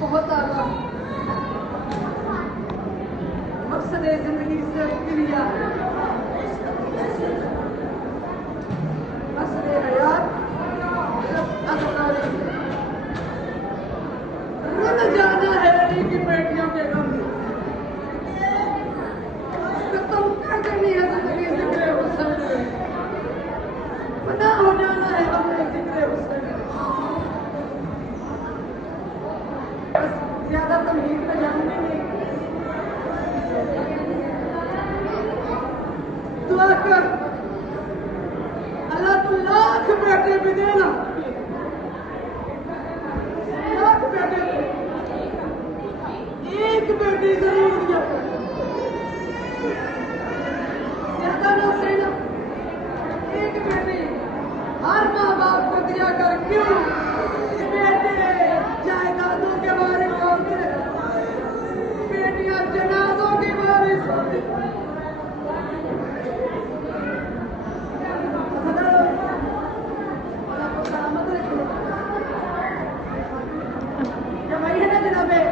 बहुत आगा मकसद जिंदगी से क्रिया मकसद हयात रुल जाना है की बेटियों के गम तुम क्या करनी है जिंदगी जिक्र हुसैन बना हो जाना है हमें जिक्र हुसैन ज्यादा तमहीद में जाऊंगी नहीं। दुआ कर अल्लाह तू लाख बेटे भी देना, लाख बेटे एक बेटी जरूर दिया ज्यादा ना सेना, एक बेटी हर माँ बाप को दिया कर। क्यों? बेटे जायदादों के बारे में होते, बेटियां जनाजों के बारे में होते। जब आई है ना जनाबे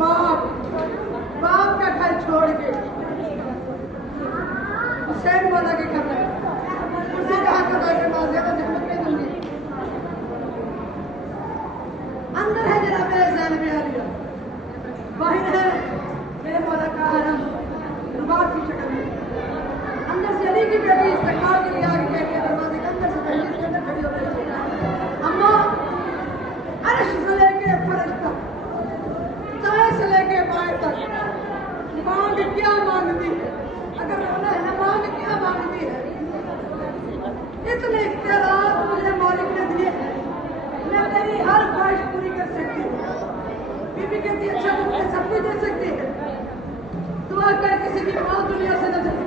बाप का घर छोड़ के हुसैन वाला के घर में उसे कहा था कि मां ज्यादा जन्नत नहीं दूंगी। अंदर है जनाबे ज़ैनब आलिया, बाहर है मेरे मौला का हरम रुबाब की शक्ल में। अंदर से अली की बेटी इस्तकबाल के लिए आगे कहती है दरवाजे के अंदर से दहलीज के अंदर खड़ी हो गई। अम्मा अर्श से लेके फर्श तक, दाएं से लेके बाएं तक मांग क्या मांगती है? अगर रोना है मांग क्या मांगती है? इतने इख्तियारात मुझे मालिक ने दिए हैं, मैं तेरी हर ख्वाहिश पूरी कर सकती हूँ। बीबी कहती है अच्छा तुम सब कुछ दे सकती है, दुआ कर किसी की माँ दुनिया से न चले,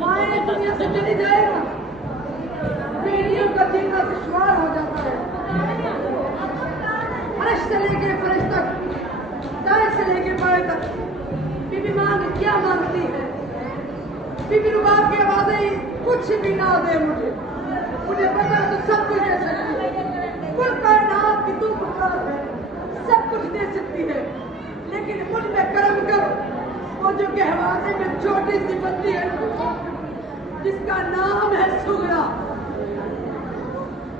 माएँ दुनिया से चली जाएगा, बेटियों का जीना दुश्वार हो जाता है। फर्श से लेके फर्श तक, दाएं से लेके बाएं तक बीबी मांग क्या मांगती है? बीबी रुबाब की आवाज़ें कुछ भी ना दे मुझे पता है तो सब कुछ दे सकती है, कुल कायनात की तू पुकार है, सब कुछ दे सकती है, लेकिन मुझ में करम कर। वो जो गहवाजे में छोटी सी बत्ती है जिसका नाम है सुगरा,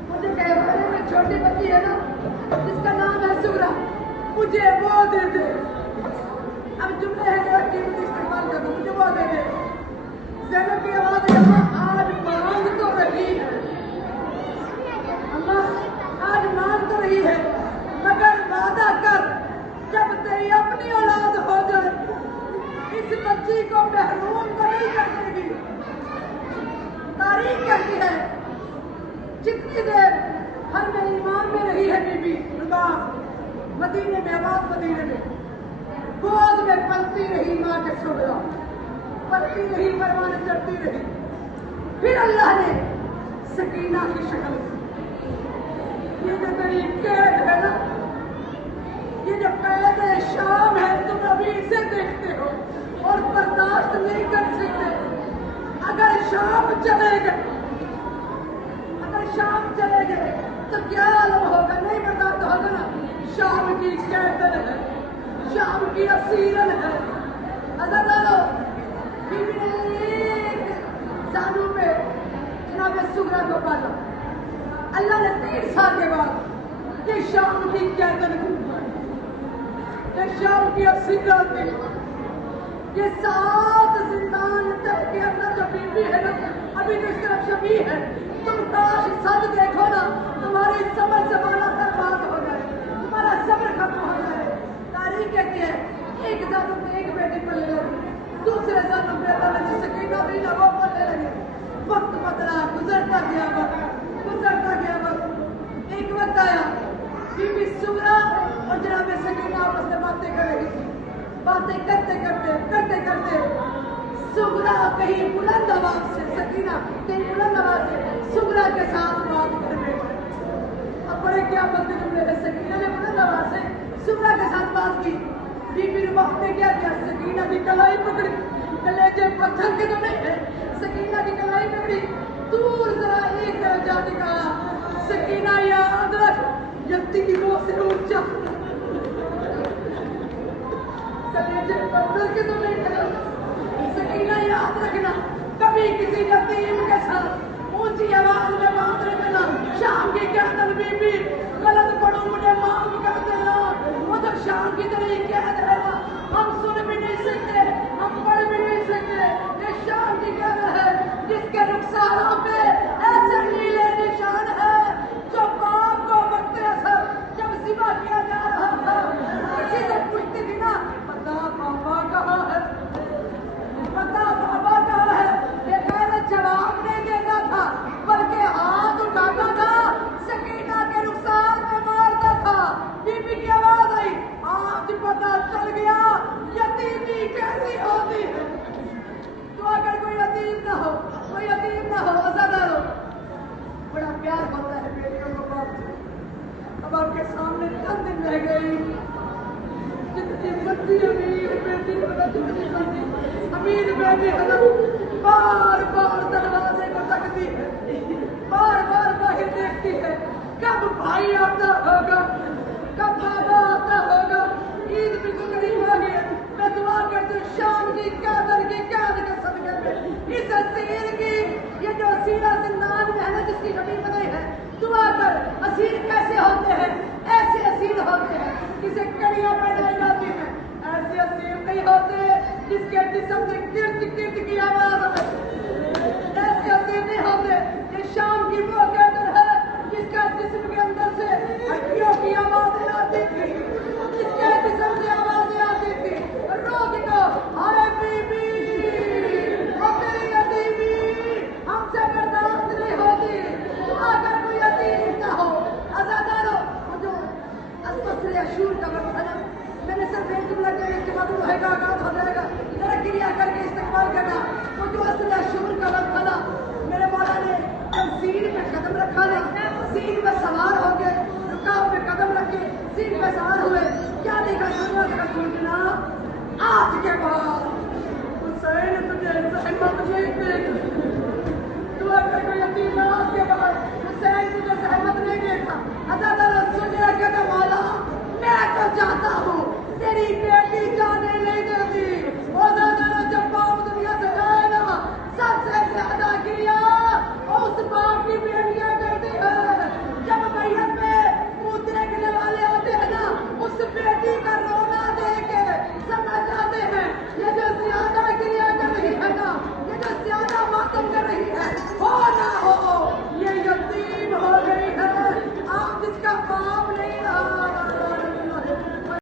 वो जो गहवाजे में छोटी बत्ती है ना जिसका नाम है सुगरा, मुझे वो दे दे। अब जुमले है जो कीमती इस्तेमाल कर दो, मुझे वो दे दे। ज़ैनब की आवाज़ आज मांग तो रही है, अम्मा आज मांग तो रही है, मगर वादा कर जब तेरी अपनी औलाद हो जाए इस बच्ची को महरूम तो नहीं कर देगी। तारीफ करती है जितनी देर हर में ईमान में रही है बीबी रुबाब, मदीने में आबाद मदीने में गोद में पलती रही माँ के सुगरा, पलती रही परवाने चढ़ती रही। फिर अल्लाह ने सकीना की शक्ल, ये जो तेरी कैद है ना, ये जो कैद शाम है, तुम अभी इसे देखते हो और बर्दाश्त नहीं कर सकते। अगर शाम चले गए, अगर शाम चले गए तो क्या आलम होगा? नहीं बर्दाश्त होगा ना। शाम की कैदन है, शाम की असीरन है। अगर लो बीवी ने एक जानू में जनाब सुगरा को पाला, अल्लाह ने 3 साल के बाद ये शाम की कैदन की, ये शाम की असीरन थी, ये 7 जिंदान तक के अंदर जो बीवी है ना, अभी तो इस तरफ शबी है। तुम काश सद देखो ना, तुम्हारी समझ जमाना तक बात हो जाए, तुम्हारा सब्र खत्म हो जाए। तारीख कहती है एक जानू में एक बेटी पलने लगी, दूसरे जानू में अल्लाह ने सकीना भी ना वो पलने लगे। वक्त बदला, गुजरता गया वक्त, गुजरता गया वक्त। एक वक्त आया बीबी सुगरा और जनाब सकीना आपस में बातें कर रही थी। बातें करते करते करते करते सुगरा कहीं बुलंद आवाज से, सकीना कहीं बुलंद आवाज से सुगरा के साथ बात कर रहे थे। अब बड़े क्या बंदे जुमले थे, सकीना ने बुलंद आवाज से सुगरा के साथ बात की। बीबी रुबाब ने क्या किया? सकीना की कलाई पकड़ी, कलेजे पत्थर के तो नहीं है। सकीना की कलाई पकड़ी, दूर जरा एक तरफ जाके कहा, सकीना याद रख, यतीमों से ऊंचा। कलेजे पत्थर के तो नहीं है, सकीना याद रखना, कभी किसी यतीम के साथ ऊंची आवाज में बात नहीं करना। शाम की क्या दल बीबी गलत पढ़ो मुझे माफ कर देना, वो तो शाम की तरह ही कह देना, हम सुन भी नहीं सकते, हम पढ़ भी नहीं सकते। ये शाम की क्या है जिसके रुखसारों पे ऐसे नीले निशान है, जो बाप को वक्त असर जब सिवा किया जा रहा था किसी से पूछती थी ना, पता पापा कहाँ है, पता पापा कहाँ है, ये कहना जवाब नहीं देता था बल्कि हाथ उठाता था, सकीना के रुखसार में मारता था। बीबी की आवाज आई, आज पता चल गया यतीमी कैसी होती है। तो अगर कोई यतीम ना हो, कोई यतीम ना हो, आजादार हो, बड़ा प्यार होता है बेटियों को बाप से। अब आपके सामने चंद दिन रह गई, जितनी बच्ची अमीर बेटी अमीर बेटी है ना, बार बार दरवाजे को तकती है, बार बार बाहर देखती है, कब भाई आता होगा, कब बाबा आता होगा। ईद बिल्कुल करीब आ गई है, मैं दुआ करती हूँ शाम की कादर के सदके में इस असीर की, ये जो असीरा जिंदान में है ना, जिसकी कभी नहीं है, दुआ कर। असीर कैसे होते हैं? ऐसे असीर होते हैं जिसे कड़ियां पहनाई जाती हैं, ऐसे असीर नहीं होते जिसके जिस्म से किर्च किर्च की आवाज आए, ऐसे असीर नहीं होते। ये शाम की वो कादर है जिसका जिस्म के अंदर से हड्डियों की आवाजें आती थी, जिसके जिस्म से आवाजें आती थी, रोज को हाय बीबी ओ मेरी यतीमी हमसे बर्दाश्त नहीं होती। अगर कोई यतीम ना हो, आजादार हो, जो अस्पताल अशूर का वक्त है ना, मैंने सिर्फ एक जुमला किया, इसके बाद रहेगा, आगाज हो जाएगा, जरा क्रिया करके इस्तेमाल करना। वो जो असल अशूर का वक्त था ना, मेरे मौला ने जब सीट पे कदम रखा ना, सीट पे सवार हो गए, रुकाव पे कदम रखे, सीट पे सवार हुए, क्या देखा दुनिया का सूचना, आज के बाद हुसैन तुझे सहमत नहीं देगा। तू अगर कोई यतीम ना, आज के बाद हुसैन तुझे सहमत नहीं देगा। अदालत सुनिए कहने वाला, मैं तो चाहता हूँ तेरी बेटी